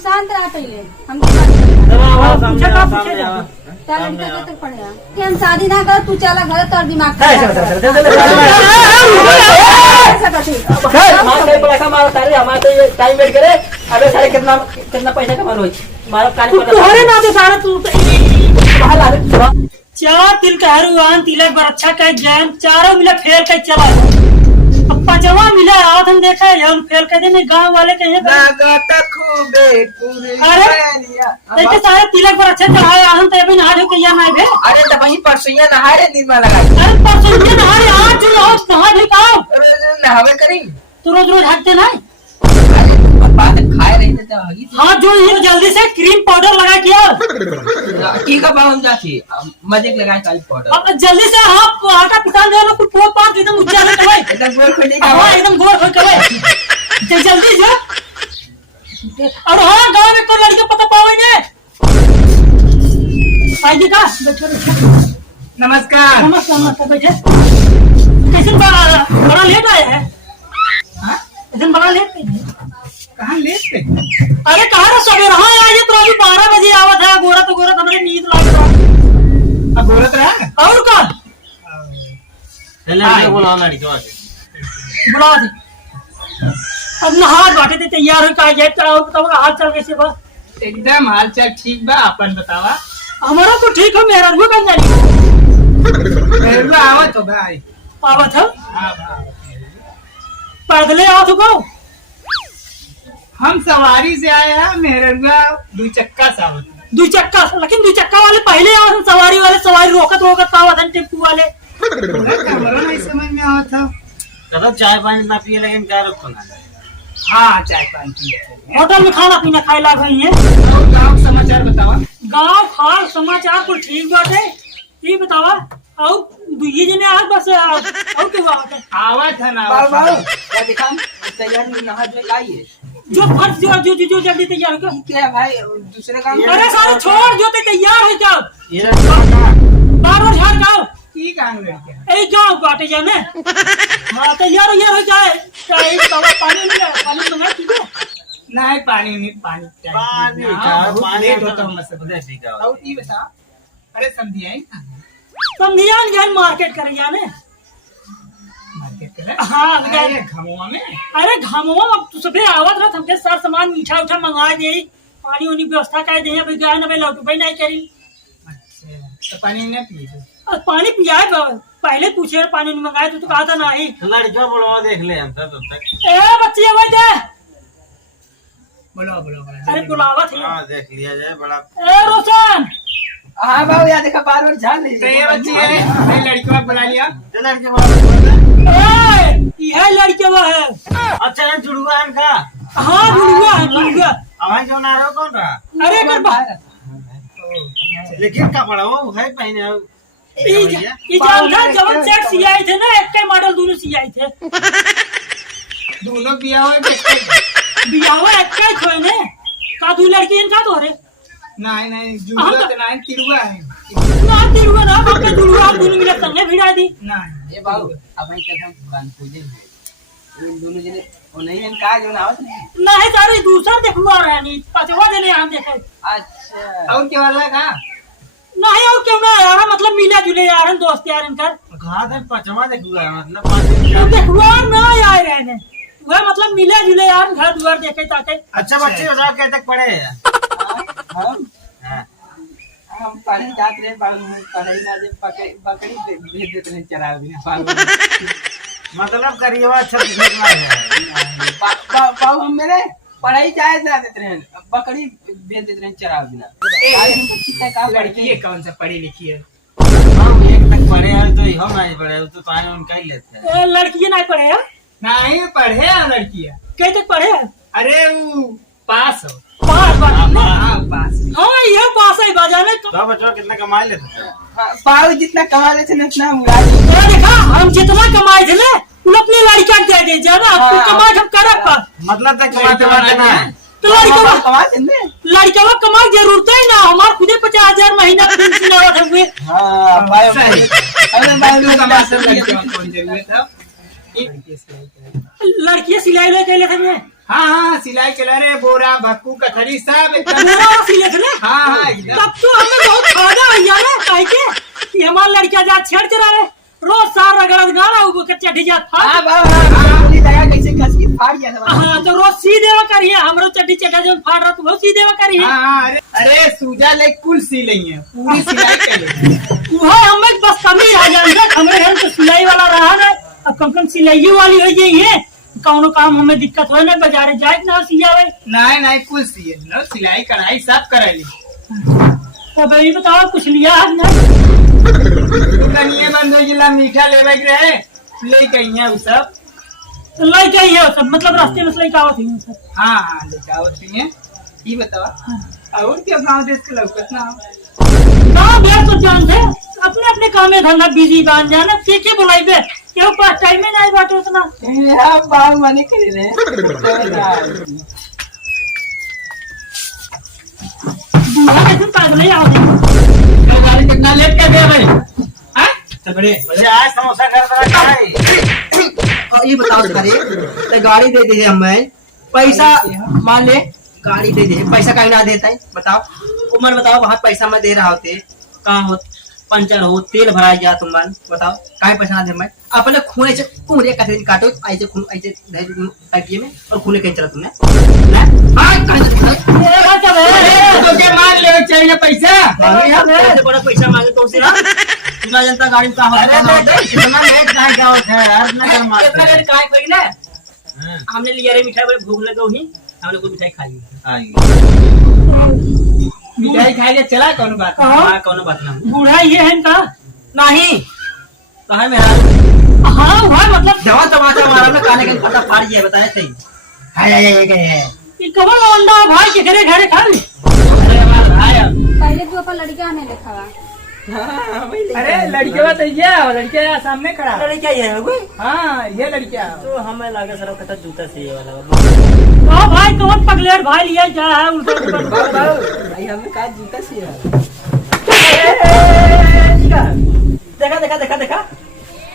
शांत रहा पहले हम हम शादी ना कर तू चला घर तोर दिमाग टाइम वेट करे। अबे सारे कितना कितना पैसा कमा लो तुम्हारे ना तो सारा तू चार तिल कहरुआन तिलक बरच्छा का एग्जाम चारों मिला फेल कर चला। अब पांचवा मिला आज हम देखा हम फेल कर देने गांव वाले कहे अरे सारे तिलक बरच्छा चढ़ाए हम तो अभी नहा के यहाँ आए थे। अरे तो वही परसों नहा रे नींद में लगा। अरे परसों नहा रे आज जो नहा भी खाओ नहावे करी तो रोज रोज हटते ना बात खाए रही थे। हाँ जो ये जल्दी से क्रीम पाउडर लगा किया ठीक है हम जाती मजे लगाए काली पाउडर। अब जल्दी से आप आटा पिसा दे लो कुछ पोत पात एकदम ऊंचा ले कमाई एकदम गोल खोली का हां एकदम गोल हो कमाई जल्दी जा। और हां गांव में कोई लड़की पता पावे ने आइए का नमस्कार नमस्कार बैठे कैसे बड़ा लेट आया है। हां इतन बड़ा लेट कहाँ लेट थे? अरे कहा ना सवेरे हाँ यार ये तो अभी 12 बजे आवा था गोरा तो हमारे नींद लाग रहा। अब गोरत रहा और का बुलाओ बुला दे। अब नहा बाटे थे तैयार हो का गेट और बताओ हाल चाल कैसे बा। एकदम हाल चाल ठीक बा अपन बतावा। हमारा तो ठीक है मेरा रुक कर जानी मेरा आवत हो भाई आवत है हां पैदल आवत हो हम सवारी से आए हैं मेहरगा दो चक्का सावत दो चक्का लेकिन दो चक्का वाले पहले आवत सवारी वाले सवारी रोकत रोकत आवत हैं टेम्पू वाले हमरा नहीं समझ में आवत था। कदम चाय पानी ना पिए लेकिन क्या रखो ना। हाँ चाय पानी पिए होटल में खाना पीना खाए ला गई है। गाँव समाचार बतावा। गाँव खाल समाचार कुछ ठीक बाटे ये बतावा और ये जने आज बस और क्या बात है आवत है ना बाबू क्या दिखा तैयार नहा जो आइए जो फर्ज जो जल्दी तैयार हो क्या भाई दूसरे काम अरे सारे छोड़ जो ते तैयार हो जाओ ये बार झाड़ गाओ की काम लड़के ए गाँव बाटे जाने हाँ तैयार हो जाए चाहे पानी मंगा ठीक है नहीं पानी पानी लेट होता हूँ का और ये बता अरे समझिए समझिया जान मार्केट करे जाने मार्केट करे हाँ अरे घमुआ में अरे घामों अब तो सबे आवत रहा हमके सार सामान मीठा उठा मंगा दे पानी उनी व्यवस्था कर दे भाई गाय ना भाई लौट भाई नहीं करी। अच्छा तो पानी नहीं पिए पानी पियाए पहले पूछे पानी नहीं मंगाए तो कहा था नहीं लड़का बुलवा देख ले हम तब तक ए बच्ची आवाज दे बोलो अरे बुलावा थे हाँ देख लिया जाए बड़ा ए रोशन हाँ बाबू यार देखा बार बार झाड़ ली ये बच्ची है लड़की को बुला लिया लड़के यह लड़के वो है अच्छा ये जुड़वा है इनका हाँ जुड़ुआ अब जो ना रहा कौन रहा अरे कर लेकिन कपड़ा वो है पहने जब सेट सियाए थे ना एक के मॉडल दोनों सियाए थे दोनों बिया हुए बियावा एक के थे ने का दो लड़की इनका तो रे नहीं जुड़वा तो नहीं तिरुआ है ना तिरुआ ना बापे जुड़ुआ हम दोनों मिलकर संगे भिड़ा दी नहीं ये बाबू अब ही कसम पुरान पूजे इन दोनों जने वो नहीं है का जो ना आवत नहीं नहीं सारी दूसरा देखवा रहा नहीं पांचवा जने हम देखे अच्छा और क्या वाला का नहीं और क्यों ना यार मतलब मिला जुले यार दोस्त यार इनकर घाट है पचमा देखूंगा मतलब 5 दिन देखवा ना यार रहने वह मतलब मिला जुले यार घर द्वार देखे ताके अच्छा बच्चे बताओ क्या तक पढ़े हम हैं हम पानी जाते रहे पढ़ाई ना दे बकरी भेज देते हैं चरा बिना मतलब करिएवा अच्छा दिखना है बाबू हम मेरे पढ़ाई जाए ना देते हैं बकरी भेज देते हैं चरा बिना काम लड़की ये कौन सा पढ़ी लिखी है हम एक तक पढ़े हैं तो हम नहीं पढ़े तो पानी उनका ही लेते हैं लड़की नहीं पढ़े है नहीं पढ़े हैं लड़कियां कहीं तक पढ़े है अरे वो पास हो पास पास हाँ ये पास है बाजाने तो बच्चों कितना कमा लेते हैं पाव जितना कमा लेते हैं उतना मुरा देखा हम जितना कमाए थे ना उन अपनी लड़का दे दे जाना आपको कमाए हम करब का मतलब तक कमाते ना है तो लड़का कमा देंगे लड़का कमाई जरूरत है ना हमारे खुदे 50,000 महीना पेंशन आवत हुए हाँ भाई अरे भाई लोग कमा सब लड़कियों कौन जरूरत है लड़कियां सिलाई ले के थे मैं हाँ हाँ सिलाई के रे बोरा भक्कू कथरी सब एकदम। पूरा सिले थे ना? हाँ हाँ एकदम। तब तो हमें बहुत फायदा भैया ना काहे के कि हमारा लड़का जा छेड़ के रहे रोज सार रगड़ गाना वो के चढ़ी जात था। हाँ बाबा हाँ बोली दया कैसे कस के फाड़ गया था। हाँ तो रोज सी देवा करिए हमरो चड्डी चढ़ा जो फाड़ रहा तो सी देवा करिए। हाँ हाँ अरे सूजा ले कुल सी लई है पूरी सिलाई कर ले। वो हमें बस कमी रह जाए हमारे घर तो सिलाई वाला रहा ना अब कम सिलाई वाली हो जाइए कौनो काम हमें दिक्कत हो ना बाजारे जाए ना सियावे। नहीं नहीं कुल सी है सिलाई कढ़ाई सब कराई। तब ये बताओ कुछ लिया आज ना कनिए बंद हो जिला मीठा लेवे के रहे ले कहिए वो सब लड़के ही है सब मतलब रास्ते में लड़का आवत ही सब। हाँ हाँ लेके आवत है ये बतावा और क्या गांव देश के लौकत ना गाँव भेड़ तो जानते अपने अपने काम में धंधा बिजी बांध जाना के बुलाई बे क्यों पास टाइम में नहीं बात उतना। आप बाल माने करे रहे दूल्हा कैसे पागल है आओ गाड़ी कितना लेट कर गया भाई हैं तबड़े आज समोसा घर बना खाए। और ये बताओ करे तो गाड़ी दे दे हमें पैसा मान ले गाड़ी दे दे पैसा कहीं ना देता है बताओ उम्र बताओ वहाँ पैसा मैं दे रहा होते कहाँ हो पंचर हो तेल भरा गया तुम मान बताओ काहे पैसा ना दे मैं अपने खूने से खूने का काटो ऐसे खून ऐसे आईपीए में और खूने कहीं चला तुमने तो क्या मान ले चाहिए पैसा पैसे बड़ा पैसा मांगे तो उसे ना जनता गाड़ी में कहाँ कितना लेट कहाँ क्या होता है यार कितना लेट कहाँ कोई ना हमने लिया रे मिठाई बड़े भूख लगा हुई हमने कोई मिठाई खाई मिठाई खाएगा चला कौन बात कौन बात ना बूढ़ा ये है इनका नहीं कहा मेरा हाँ हाँ मतलब जवा तमाचा मारा में काने का पता फाड़ गया बताया सही हाय हाय हाय गए ये कमल अंडा भाई के घरे घरे खा ली। अरे हमारा भाई पहले तो अपन लड़का हमें देखा अरे लड़के बात है लड़के सामने खड़ा लड़का ये है कोई हाँ ये लड़किया तो हमें लगा सर कटा जूता से ये वाला हाँ भाई कौन पगलेट भाई लिया क्या है उनका भाई हमें कहा जूता से देखा देखा देखा देखा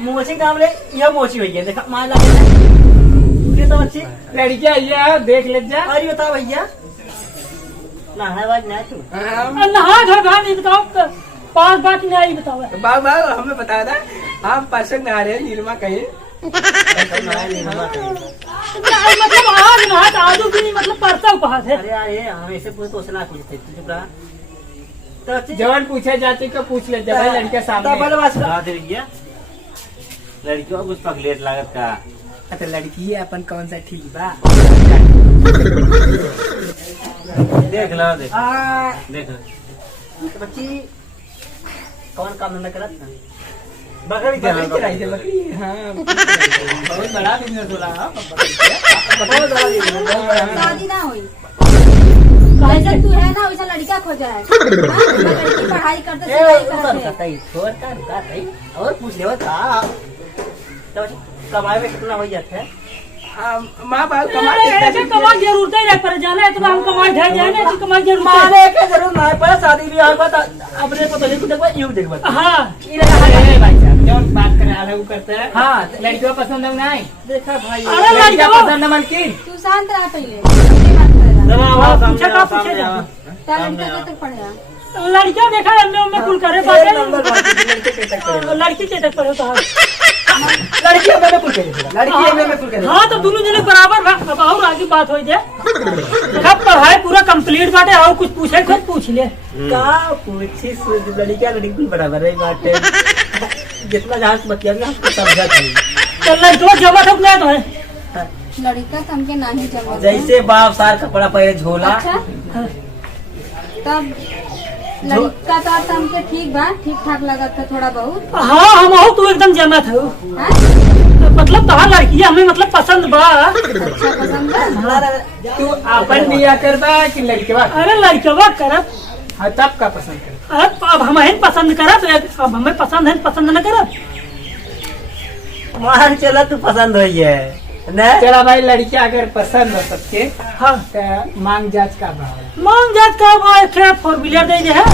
मोची काम ले यह मोची हुई है देखा मान लगे ये तो अच्छी लड़किया ये देख ले जा अरे बताओ भैया नहाए बाज ना तू नहा घर घर नहीं बताओ पास बात नहीं बताओ बाबू बाबू हमें बता था आप पसंद आ रहे हैं निर्मा कहे मतलब आज नहा आलू भी नहीं मतलब परसा उपहास है। अरे यार ये हम ऐसे पूछ तो ना पूछते चुप रहा तो जवान पूछे जाते तो पूछ ले जब लड़के सामने लड़कियों कुछ पगलेट लागत का तो लड़की है अपन कौन सा ठीक बा देख लो देख तो बच्ची कौन काम धंधा करत ना बकरी चराई थे बकरी हाँ बहुत बड़ा बिजनेस हो रहा बहुत बड़ा शादी ना हुई जैसे तू है ना वैसा लड़का खोजा है लड़की पढ़ाई करते सिलाई करते और पूछ ले कमाए में कितना हो जाता है माँ बाप ऐसे कमाई जरूरत ही पर जाना है तो हम कमाई ढह जाए ना कमाई जरूरत माने के जरूर ना पर शादी भी आगे बात अपने को तो देखो यू देखो हाँ भाई साहब जौन बात करे आधा वो करते हैं हाँ लड़कियों पसंद है नहीं देखा भाई अरे लड़कियां लड़का पसंद है मलकिन तू शांत रहा पहले अपनी बात करेगा पूछा टैलेंट तक पढ़ेगा लड़कियां देखा हमने कुल करे लड़की के तक पढ़े तो लड़की में फुल लड़की में फुल कर हाँ तो दोनों जने बराबर बा अब और आगे बात हो जाए देखा पढ़ाई पूरा कंप्लीट बाटे और कुछ पूछे खुद पूछ ले का पूछी लड़कियां लड़की बराबर है बात जितना जहाँ से बतिया हमको समझा चाहिए तो लड़कियों जमा ठोक ले तो है लड़का तो हमके नहीं जमा जैसे बाप सार कपड़ा पहले झोला अच्छा तब लड़का तो हमके ठीक बा ठीक ठाक लगा था थोड़ा बहुत हाँ हम हो तू एकदम जमा था मतलब कहा लड़की हमें मतलब पसंद बा अच्छा पसंद है तू अपन दिया करता कि लड़के अरे लड़कवा करत हाँ तब का पसंद कर अब हमें पसंद करत अब हमें पसंद है पसंद न करत मान चला तू पसंद हुई है चला भाई लड़की अगर पसंद हो सबके हाँ तो मांग जांच का भाव मांग जात का भाई 4 व्हीलर दे है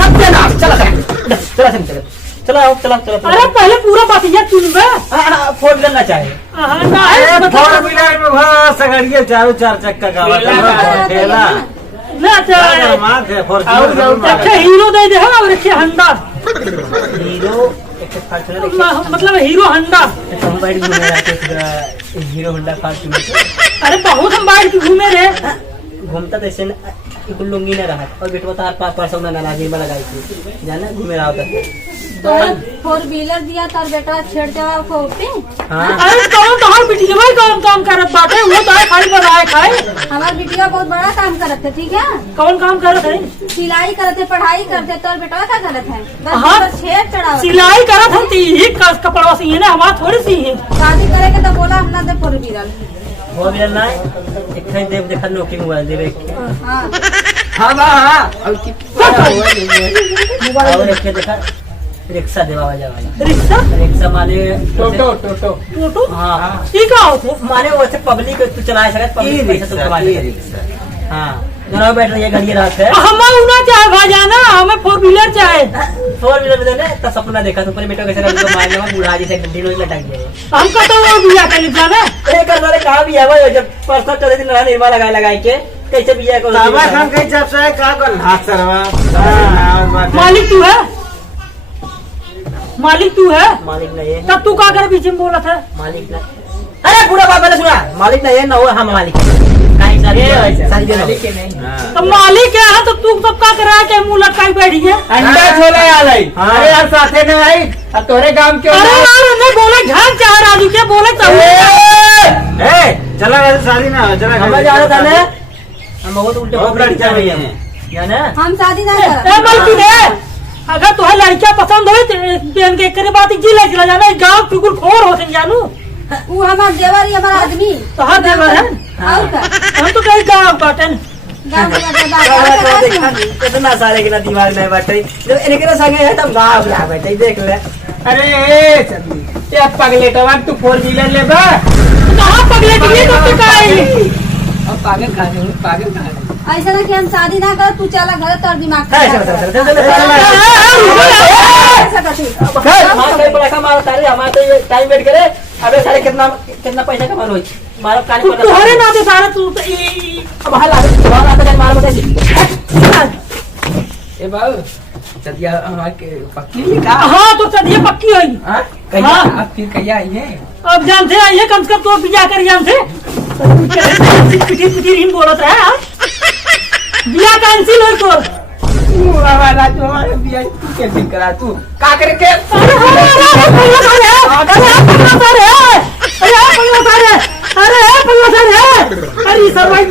सबके नाम चला चला चलाओ चलाओ चलाओ। अरे पहले पूरा बतिया सुन बे। फोर व्हीलर ना चाहे। फोर व्हीलर में बस सगड़िए चारों चार चक्का का ठेला ना चाहे मार दे फोर अच्छा हीरो दे दे और एक हंडा हीरो एक फॉर्च्यूनर मतलब हीरो हंडा। हम बाइक घूमने जाते हीरो होंडा फॉर्च्यूनर। अरे बहुत हम बाइक की घूमे रे। घूमता तो ऐसे लुंगी न रहा और बेटवा तार परसों ना नाराजी में लगाई थी जाना घूमे रहा होता। तो 4 व्हीलर दिया तार बेटा छेड़ देवा फोटे। हाँ अरे कौन तो हर बिटिया भाई कौन काम करत बाटे वो तो खाली बनाए खाए। हमार बिटिया बहुत बड़ा काम करत है ठीक है। कौन काम करत है? सिलाई करते पढ़ाई करते तोर बेटा क्या करत है हाँ। बस छेड़ चढ़ाव। सिलाई करत हम ही कपड़वा सी है ना हमारा थोड़ी सी है। शादी करे के तो बोला हम ना दे 4 व्हीलर। वो भी ना एक ठाई देव देखा नोकी मोबाइल देवे हाँ हाँ हाँ और एक देखा रिक्शा देवा वाला रिक्शा रिक्शा माने टोटो टोटो टोटो हाँ ठीक है होते माने वो से पब्लिक तू चला सकत पब्लिक पैसा तो कमा सकत। हाँ जरा बैठ रही है गाड़ी रात है हम उना चाहे भाजाना हमें 4 व्हीलर चाहे। 4 व्हीलर में ने तो सपना देखा तो पर बेटा कैसे कर मारने में बूढ़ा जैसे गड्डी में लटक गया। हमको तो वो बिया कर जाना एक बार कहा भी है भाई जब परसों चले दिन निर्मा लगाई के कैसे बिया को साबा खान कहीं जब से का कर हाथ सरवा मालिक तू है मालिक तू है मालिक नहीं है तब तू का कर पीछे में बोला था। मालिक ना अरे पूरा बात मैंने सुना मालिक नहीं है ना वो हम मालिक काई सारी मालिक नहीं तो मालिक है तो तू सब का करा के मुंह लटकाई बैठी है। अंडा छोले आ लाई अरे यार साथे में आई अब तोरे काम क्यों अरे यार नहीं बोले घर चाह राजू के बोले चाहिए। ए चला वैसे शादी ना चला हमें जाना था ना हम बहुत उल्टे बहुत लड़कियां हुई हैं जाना हम शादी ना ए कर। मालकिन है अगर तुम्हें लड़कियां पसंद हो तो बहन के करे बात जी ले चला जाना गांव बिल्कुल खोर होते जानू वो हमार देवर हमारा आदमी तो हर देवर है और का हम तो कहीं गांव बाटन गाँव में बात कितना सारे के ना दिमाग में बैठे जब इनके संगे है तब गाँव ला बैठे देख ले अरे ये पगलेटवा तू 4 व्हीलर ले बा कहाँ पगले के लिए तो का है अब पागल कहां ऐसा ना कि हम शादी ना कर तू चला घर तोर दिमाग है चल मार के बड़ा मारो तारे हमारा तो ये टाइम वेट करे अबे सारे कितना पैसा कमा लो मारो काने पर तुम्हारे नाते सारा तू तो अब हाल आता जान मारो बताइए ए बाबू सदिया हमारे पक्की है का हाँ तो चलिए पक्की हुई हां हाँ। आप फिर कहिया आई है अब जानते हैं ये कम से कम तो बिया कर जानते पिटी पिटी रिम बोलत है बिया कैंसिल हो तो बाबा रात हमारे बिया तू कैसे करा तू का करे के अरे सर भाई